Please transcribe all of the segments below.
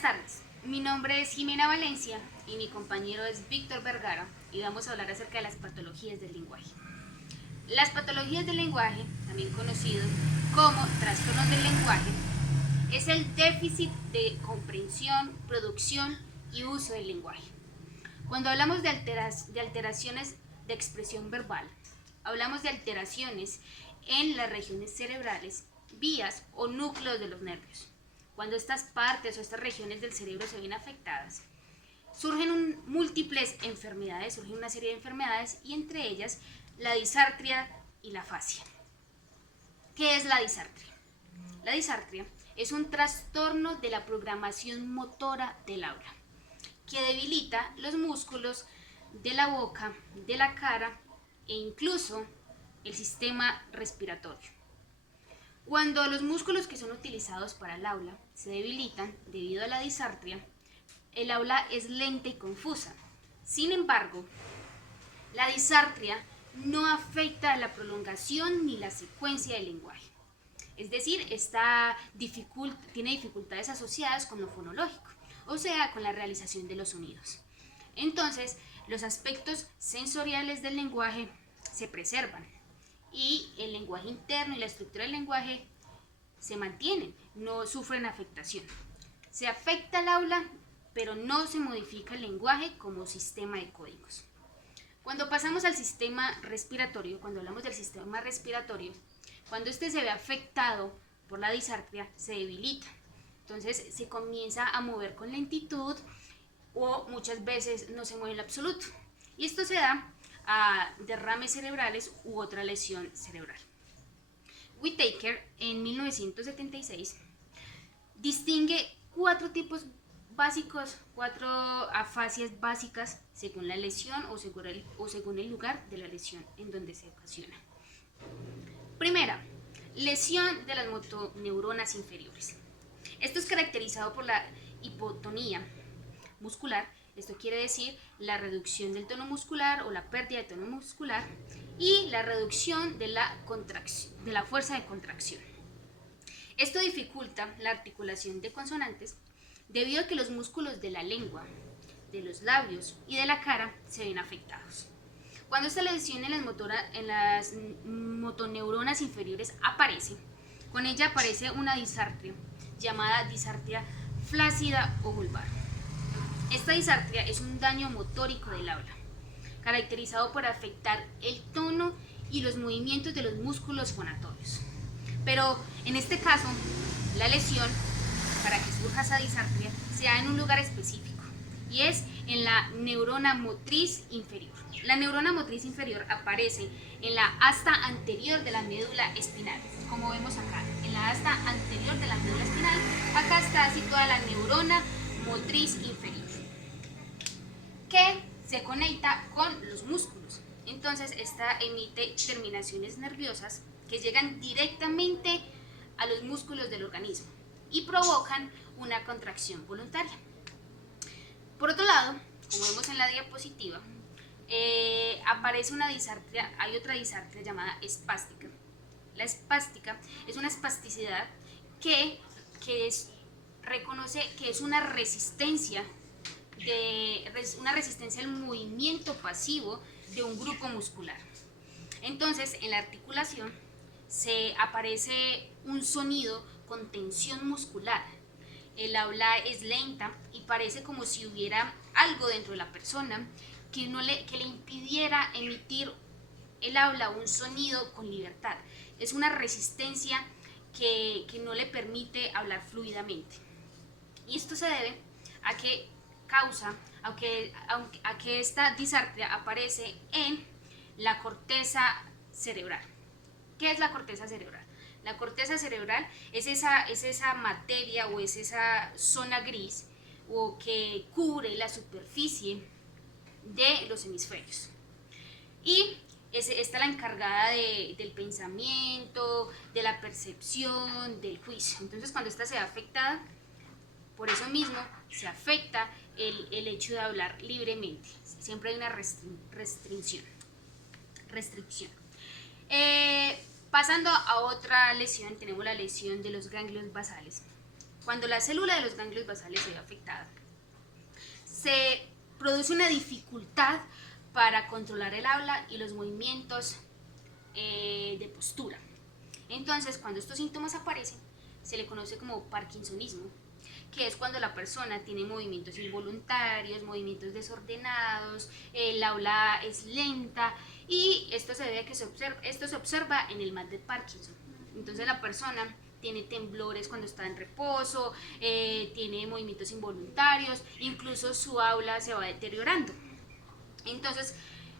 Buenas tardes, mi nombre es Jimena Valencia y mi compañero es Víctor Vergara y vamos a hablar acerca de las patologías del lenguaje. Las patologías del lenguaje, también conocido como trastornos del lenguaje, es el déficit de comprensión, producción y uso del lenguaje. Cuando hablamos de alteraciones de expresión verbal, hablamos de alteraciones en las regiones cerebrales, vías o núcleos de los nervios. Cuando estas partes o estas regiones del cerebro se ven afectadas, surgen múltiples enfermedades, surgen una serie de enfermedades y entre ellas la disartria y la afasia. ¿Qué es la disartria? La disartria es un trastorno de la programación motora del habla que debilita los músculos de la boca, de la cara e incluso el sistema respiratorio. Cuando los músculos que son utilizados para el habla se debilitan debido a la disartria, el habla es lenta y confusa. Sin embargo, la disartria no afecta a la prolongación ni la secuencia del lenguaje. Es decir, tiene dificultades asociadas con lo fonológico, o sea, con la realización de los sonidos. Entonces, los aspectos sensoriales del lenguaje se preservan y el lenguaje interno y la estructura del lenguaje se mantienen, no sufren afectación. Se afecta el habla, pero no se modifica el lenguaje como sistema de códigos. Cuando pasamos al sistema respiratorio, cuando hablamos del sistema respiratorio, cuando este se ve afectado por la disartria, se debilita. Entonces se comienza a mover con lentitud o muchas veces no se mueve en absoluto. Y esto se da a derrames cerebrales u otra lesión cerebral. Whittaker, en 1976, distingue cuatro tipos básicos, cuatro afasias básicas según la lesión o según el lugar de la lesión en donde se ocasiona. Primera, lesión de las motoneuronas inferiores. Esto es caracterizado por la hipotonía muscular, esto quiere decir la reducción del tono muscular o la pérdida de tono muscular y la reducción de la fuerza de contracción. Esto dificulta la articulación de consonantes debido a que los músculos de la lengua, de los labios y de la cara se ven afectados. Cuando esta lesión en las motoneuronas inferiores aparece, con ella aparece una disartria llamada disartria flácida o vulvar. Esta disartria es un daño motórico del habla, caracterizado por afectar el tono y los movimientos de los músculos fonatorios. Pero en este caso, la lesión, para que surja esa disartria, se da en un lugar específico y es en la neurona motriz inferior. La neurona motriz inferior aparece en la asta anterior de la médula espinal, como vemos acá, en la asta anterior de la médula espinal, acá está situada la neurona motriz inferior, que se conecta con los músculos. Entonces, esta emite terminaciones nerviosas que llegan directamente a los músculos del organismo y provocan una contracción voluntaria. Por otro lado, como vemos en la diapositiva, aparece una disartria, hay otra disartria llamada espástica. La espástica es una espasticidad que reconoce que es una resistencia al movimiento pasivo de un grupo muscular. Entonces, en la articulación se aparece un sonido con tensión muscular. El habla es lenta y parece como si hubiera algo dentro de la persona que le impidiera emitir el habla o un sonido con libertad. Es una resistencia que no le permite hablar fluidamente. Y esto se debe a que esta disartria aparece en la corteza cerebral. ¿Qué es la corteza cerebral? La corteza cerebral es esa materia o es esa zona gris o que cubre la superficie de los hemisferios. Y está la encargada del pensamiento, de la percepción, del juicio. Entonces, cuando esta se ve afectada, por eso mismo se afecta el hecho de hablar libremente. Siempre hay una restricción. Pasando a otra lesión, tenemos la lesión de los ganglios basales. cuando la célula de los ganglios basales se ve afectada, se produce una dificultad para controlar el habla y los movimientos de postura. Entonces, cuando estos síntomas aparecen, se le conoce como parkinsonismo, que es cuando la persona tiene movimientos involuntarios, movimientos desordenados, el habla es lenta, y esto se debe a que esto se observa en el mal de Parkinson. Entonces la persona tiene temblores cuando está en reposo, tiene movimientos involuntarios, incluso su habla se va deteriorando. Entonces,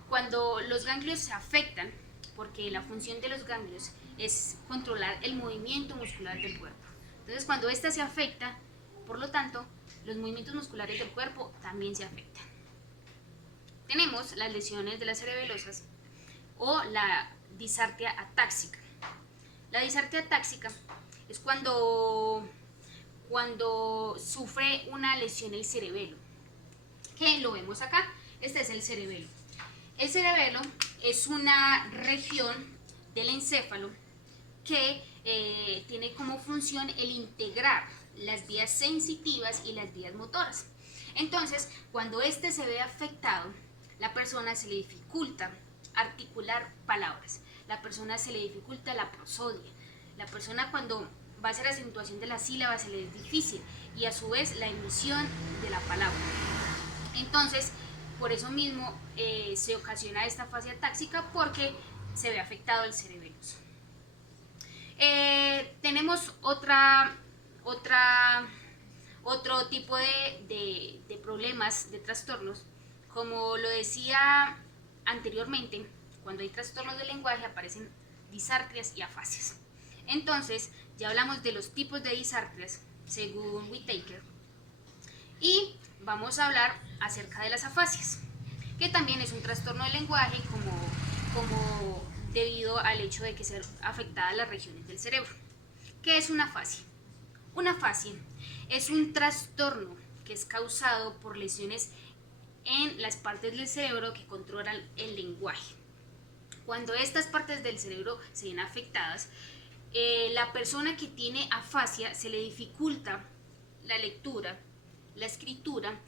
cuando los ganglios se afectan, porque la función de los ganglios es controlar el movimiento muscular del cuerpo. Entonces, cuando ésta se afecta, por lo tanto, los movimientos musculares del cuerpo también se afectan. Tenemos las lesiones de las cerebelosas o la disartria atáxica. La disartria atáxica es cuando sufre una lesión el cerebelo, que lo vemos acá. Este es el cerebelo. El cerebelo es una región del encéfalo que tiene como función el integrar las vías sensitivas y las vías motoras. Entonces, cuando este se ve afectado, la persona se le dificulta articular palabras, la persona se le dificulta la prosodia, la persona cuando va a hacer acentuación de las sílabas se le es difícil, y a su vez la emisión de la palabra. Entonces, por eso mismo se ocasiona esta afasia atáxica, porque se ve afectado el cerebelo. Tenemos otro tipo de problemas, de trastornos. Como lo decía anteriormente, cuando hay trastornos del lenguaje aparecen disartrias y afasias. Entonces, ya hablamos de los tipos de disartrias según Whittaker, y vamos a hablar acerca de las afasias, que también es un trastorno del lenguaje como debido al hecho de que ser afectadas las regiones del cerebro. ¿Qué es una afasia? Una afasia es un trastorno que es causado por lesiones en las partes del cerebro que controlan el lenguaje. Cuando estas partes del cerebro se ven afectadas, la persona que tiene afasia se le dificulta la lectura, la escritura,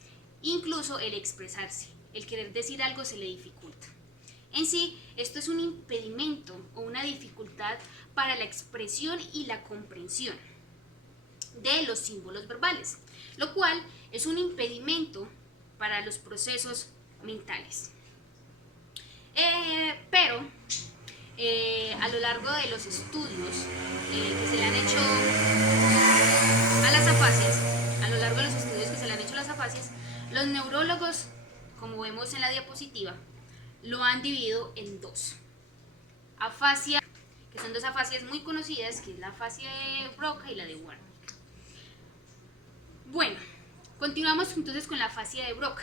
incluso el expresarse. El querer decir algo se le dificulta. En sí, esto es un impedimento o una dificultad para la expresión y la comprensión de los símbolos verbales, lo cual es un impedimento para los procesos mentales. Pero a lo largo de los estudios que se le han hecho a las afasias, los neurólogos, como vemos en la diapositiva, lo han dividido en dos. Afasia, que son dos afasias muy conocidas, que es la afasia de Broca y la de Wernicke. Bueno, continuamos entonces con la afasia de Broca.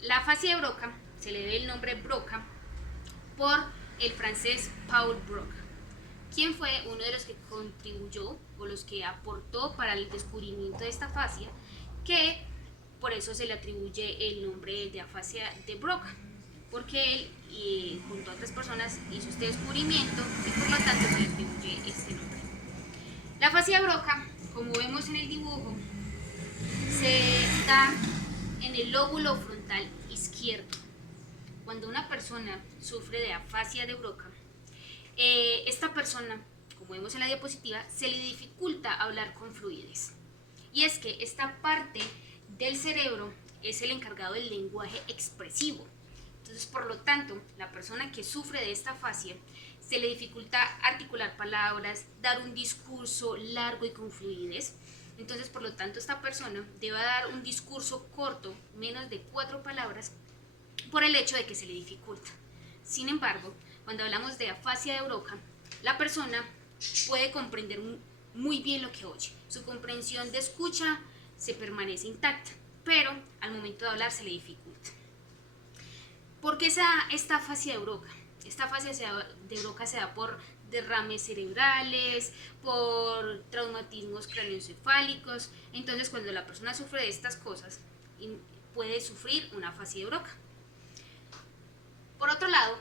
La afasia de Broca se le debe el nombre Broca por el francés Paul Broca, quien fue uno de los que contribuyó o los que aportó para el descubrimiento de esta afasia, que por eso se le atribuye el nombre de afasia de Broca, porque él y junto a otras personas hizo este descubrimiento y por lo tanto se le atribuye este nombre. La afasia de Broca, como vemos en el dibujo, se da en el lóbulo frontal izquierdo. Cuando una persona sufre de afasia de Broca, esta persona, como vemos en la diapositiva, se le dificulta hablar con fluidez. Y es que esta parte del cerebro es el encargado del lenguaje expresivo. Entonces, por lo tanto, la persona que sufre de esta afasia se le dificulta articular palabras, dar un discurso largo y con fluidez. Entonces, por lo tanto, esta persona debe dar un discurso corto, menos de 4 palabras, por el hecho de que se le dificulta. Sin embargo, cuando hablamos de afasia de Broca, la persona puede comprender muy bien lo que oye. Su comprensión de escucha se permanece intacta, pero al momento de hablar se le dificulta. ¿Por qué se da esta afasia de Broca? Esta afasia de Broca se da por derrames cerebrales, por traumatismos craneoencefálicos. Entonces, cuando la persona sufre de estas cosas, puede sufrir una afasia de Broca. Por otro lado,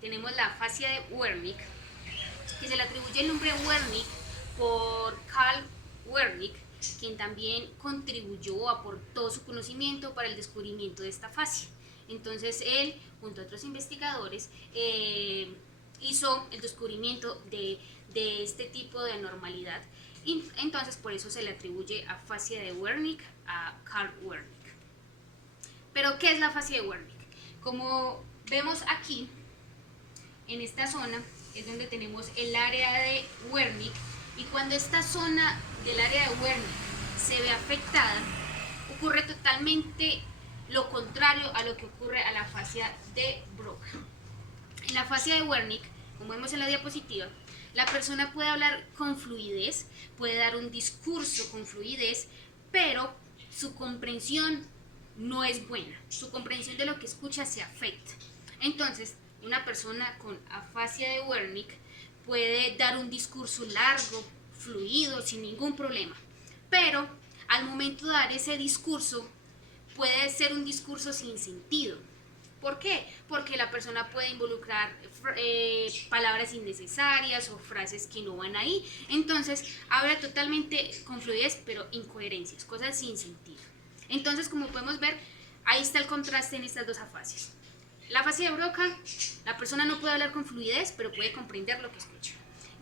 tenemos la afasia de Wernicke, que se le atribuye el nombre Wernicke por Carl Wernicke, quien también contribuyó, aportó su conocimiento para el descubrimiento de esta fascia. Entonces él, junto a otros investigadores, hizo el descubrimiento de este tipo de anormalidad, y entonces por eso se le atribuye a fascia de Wernicke a Karl Wernicke. Pero ¿qué es la fascia de Wernicke? Como vemos aquí, en esta zona es donde tenemos el área de Wernicke, y cuando esta zona del área de Wernicke se ve afectada, ocurre totalmente lo contrario a lo que ocurre a la fascia de Broca. En la fascia de Wernicke, como vemos en la diapositiva, la persona puede hablar con fluidez, puede dar un discurso con fluidez, pero su comprensión no es buena, su comprensión de lo que escucha se afecta. Entonces, una persona con afasia de Wernicke puede dar un discurso largo, fluido, sin ningún problema, pero al momento de dar ese discurso puede ser un discurso sin sentido. ¿Por qué? Porque la persona puede involucrar palabras innecesarias o frases que no van ahí. Entonces, habla totalmente con fluidez, pero incoherencias, cosas sin sentido. Entonces, como podemos ver, ahí está el contraste en estas dos afasias. La afasia de Broca, la persona no puede hablar con fluidez, pero puede comprender lo que escucha.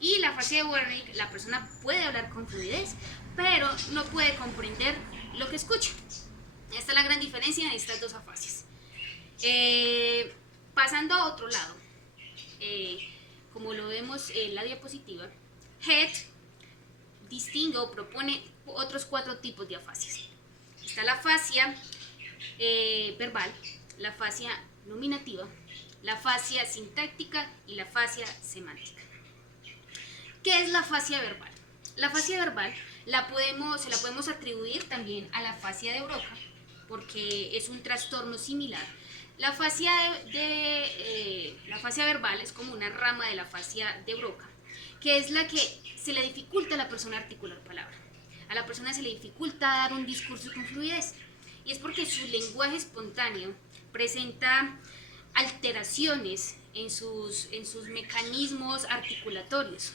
Y la afasia de Wernicke, la persona puede hablar con fluidez, pero no puede comprender lo que escucha. Esta es la gran diferencia en estas dos afasias. Pasando a otro lado, como lo vemos en la diapositiva, Head distingue o propone otros 4 tipos de afasias. Está la afasia verbal, la afasia nominativa, la afasia sintáctica y la afasia semántica. ¿Qué es la afasia verbal? La afasia verbal se la podemos atribuir también a la afasia de Broca, porque es un trastorno similar. La afasia verbal es como una rama de la afasia de Broca, que es la que se le dificulta a la persona articular palabra. A la persona se le dificulta dar un discurso con fluidez, y es porque su lenguaje espontáneo presenta alteraciones en sus mecanismos articulatorios.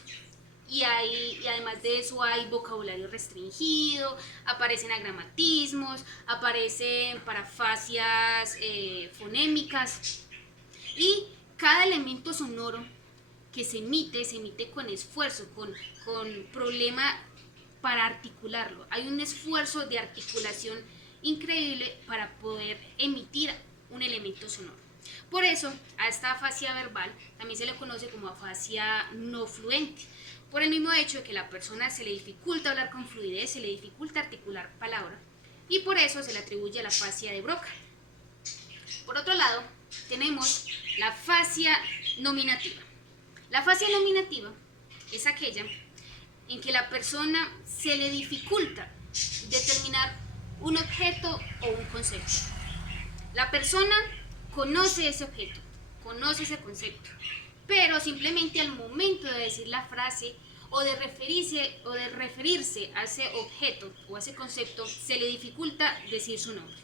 Y además de eso hay vocabulario restringido, aparecen agramatismos, aparecen parafasias fonémicas, y cada elemento sonoro que se emite con esfuerzo, con problema para articularlo. Hay un esfuerzo de articulación increíble para poder emitir un elemento sonoro. Por eso a esta afasia verbal también se le conoce como afasia no fluente, por el mismo hecho de que la persona se le dificulta hablar con fluidez, se le dificulta articular palabra, y por eso se le atribuye a la afasia de Broca. Por otro lado, tenemos la afasia nominativa. La afasia nominativa es aquella en que la persona se le dificulta determinar un objeto o un concepto. La persona conoce ese objeto, conoce ese concepto, pero simplemente al momento de decir la frase o de referirse a ese objeto o a ese concepto, se le dificulta decir su nombre.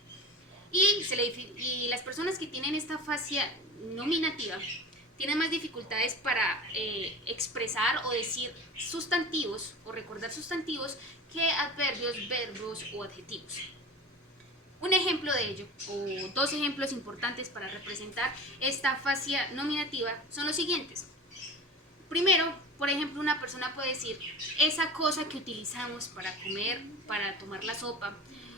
Y las personas que tienen esta afasia nominativa tienen más dificultades para expresar o decir sustantivos o recordar sustantivos que adverbios, verbos o adjetivos. Un ejemplo de ello, o 2 ejemplos importantes para representar esta afasia nominativa, son los siguientes. Primero, por ejemplo, una persona puede decir esa cosa que utilizamos para comer, para tomar la sopa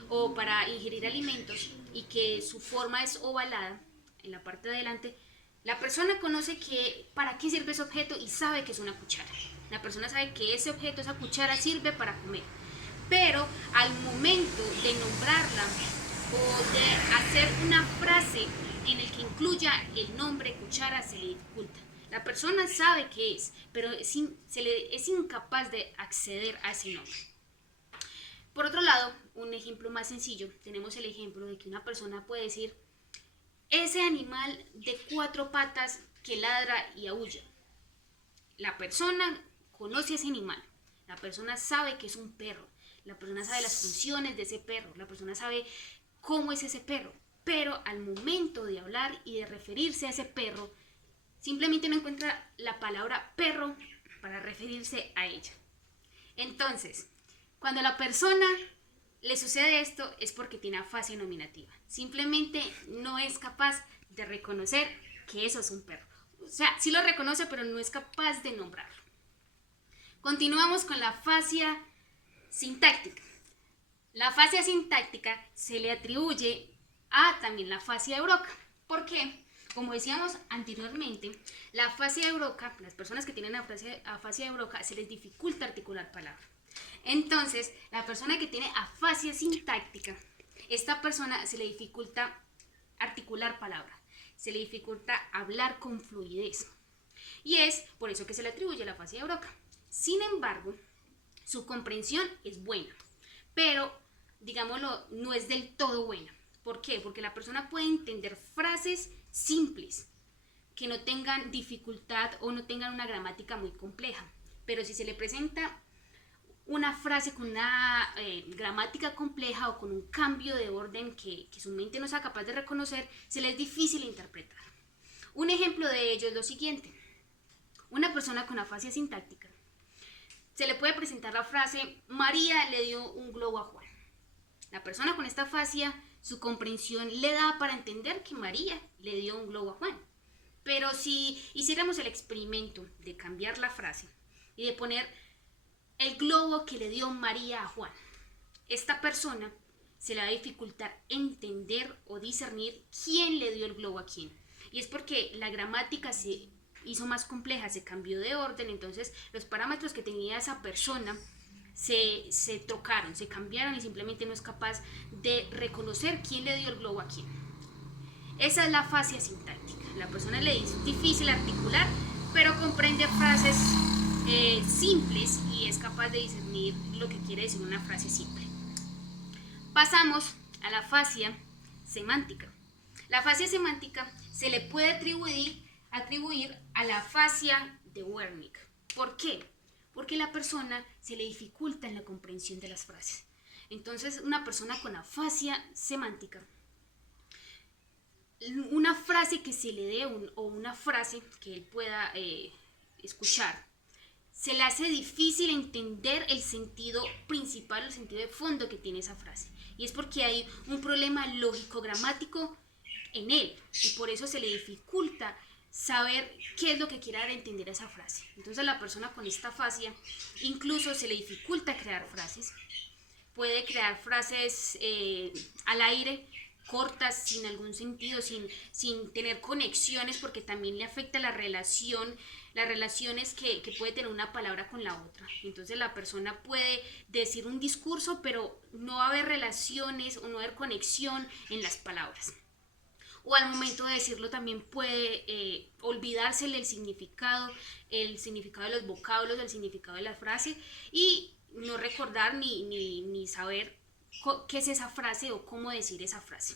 o para ingerir alimentos, y que su forma es ovalada en la parte de adelante. La persona conoce para qué sirve ese objeto y sabe que es una cuchara. La persona sabe que ese objeto, esa cuchara, sirve para comer. Pero al momento de nombrarla o de hacer una frase en el que incluya el nombre cuchara, se le dificulta. La persona sabe qué es, pero es incapaz de acceder a ese nombre. Por otro lado, un ejemplo más sencillo, tenemos el ejemplo de que una persona puede decir ese animal de 4 patas que ladra y aúlla. La persona conoce a ese animal, la persona sabe que es un perro, la persona sabe las funciones de ese perro, la persona sabe cómo es ese perro, pero al momento de hablar y de referirse a ese perro, simplemente no encuentra la palabra perro para referirse a ella. Entonces, Cuando a la persona le sucede esto es porque tiene afasia nominativa. Simplemente no es capaz de reconocer que eso es un perro. O sea, sí lo reconoce, pero no es capaz de nombrarlo. Continuamos con la afasia sintáctica. La afasia sintáctica se le atribuye a también la afasia de Broca. ¿Por qué? Como decíamos anteriormente, la afasia de Broca, las personas que tienen afasia de Broca, se les dificulta articular palabras. Entonces, la persona que tiene afasia sintáctica, esta persona se le dificulta articular palabras, se le dificulta hablar con fluidez. Y es por eso que se le atribuye la afasia de Broca. Sin embargo, su comprensión es buena, pero, digámoslo, no es del todo buena. ¿Por qué? Porque la persona puede entender frases simples, que no tengan dificultad o no tengan una gramática muy compleja. Pero si se le presenta una frase con una gramática compleja o con un cambio de orden que su mente no sea capaz de reconocer, se le es difícil interpretar. Un ejemplo de ello es lo siguiente. Una persona con afasia sintáctica se le puede presentar la frase: María le dio un globo a Juan. La persona con esta afasia, su comprensión le da para entender que María le dio un globo a Juan. Pero si hiciéramos el experimento de cambiar la frase y de poner el globo que le dio María a Juan, esta persona se le va a dificultar entender o discernir quién le dio el globo a quién. Y es porque la gramática se hizo más compleja, se cambió de orden, entonces los parámetros que tenía esa persona se trocaron, se cambiaron y simplemente no es capaz de reconocer quién le dio el globo a quién. Esa es la afasia sintáctica. La persona le es difícil articular, pero comprende frases simples y es capaz de discernir lo que quiere decir una frase simple. Pasamos a la afasia semántica. La afasia semántica se le puede atribuir a la afasia de Wernicke. ¿Por qué? Porque a la persona se le dificulta en la comprensión de las frases. Entonces, una persona con afasia semántica, una frase que se le dé o una frase que él pueda escuchar, se le hace difícil entender el sentido principal, el sentido de fondo que tiene esa frase. Y es porque hay un problema lógico-gramático en él. Y por eso se le dificulta saber qué es lo que quiere dar a entender esa frase. Entonces la persona con esta afasia incluso se le dificulta crear frases. Puede crear frases al aire, cortas, sin algún sentido, sin tener conexiones, porque también le afecta las relaciones que puede tener una palabra con la otra. Entonces la persona puede decir un discurso, pero no va a haber relaciones o no va a haber conexión en las palabras. O al momento de decirlo también puede olvidársele el significado de los vocablos, el significado de la frase, y no recordar ni saber qué es esa frase o cómo decir esa frase.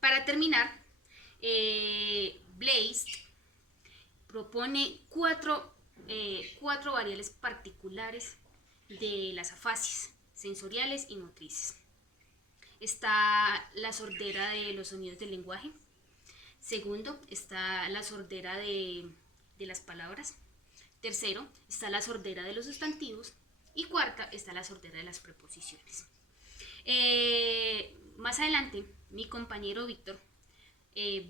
Para terminar, Blaise propone cuatro variables particulares de las afasias sensoriales y motrices. Está la sordera de los sonidos del lenguaje. Segundo, está la sordera de las palabras. Tercero, está la sordera de los sustantivos. Y cuarta, está la sordera de las preposiciones. Más adelante, mi compañero Víctor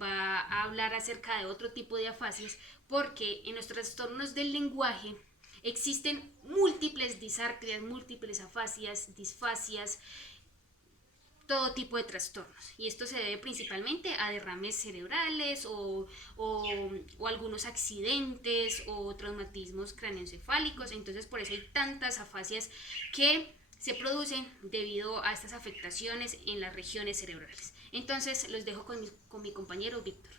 va a hablar acerca de otro tipo de afasias, porque en los trastornos del lenguaje existen múltiples disartrias, múltiples afasias, disfasias, todo tipo de trastornos, y esto se debe principalmente a derrames cerebrales o algunos accidentes o traumatismos craneoencefálicos. Entonces por eso hay tantas afasias que se producen debido a estas afectaciones en las regiones cerebrales. Entonces los dejo con mi compañero Víctor.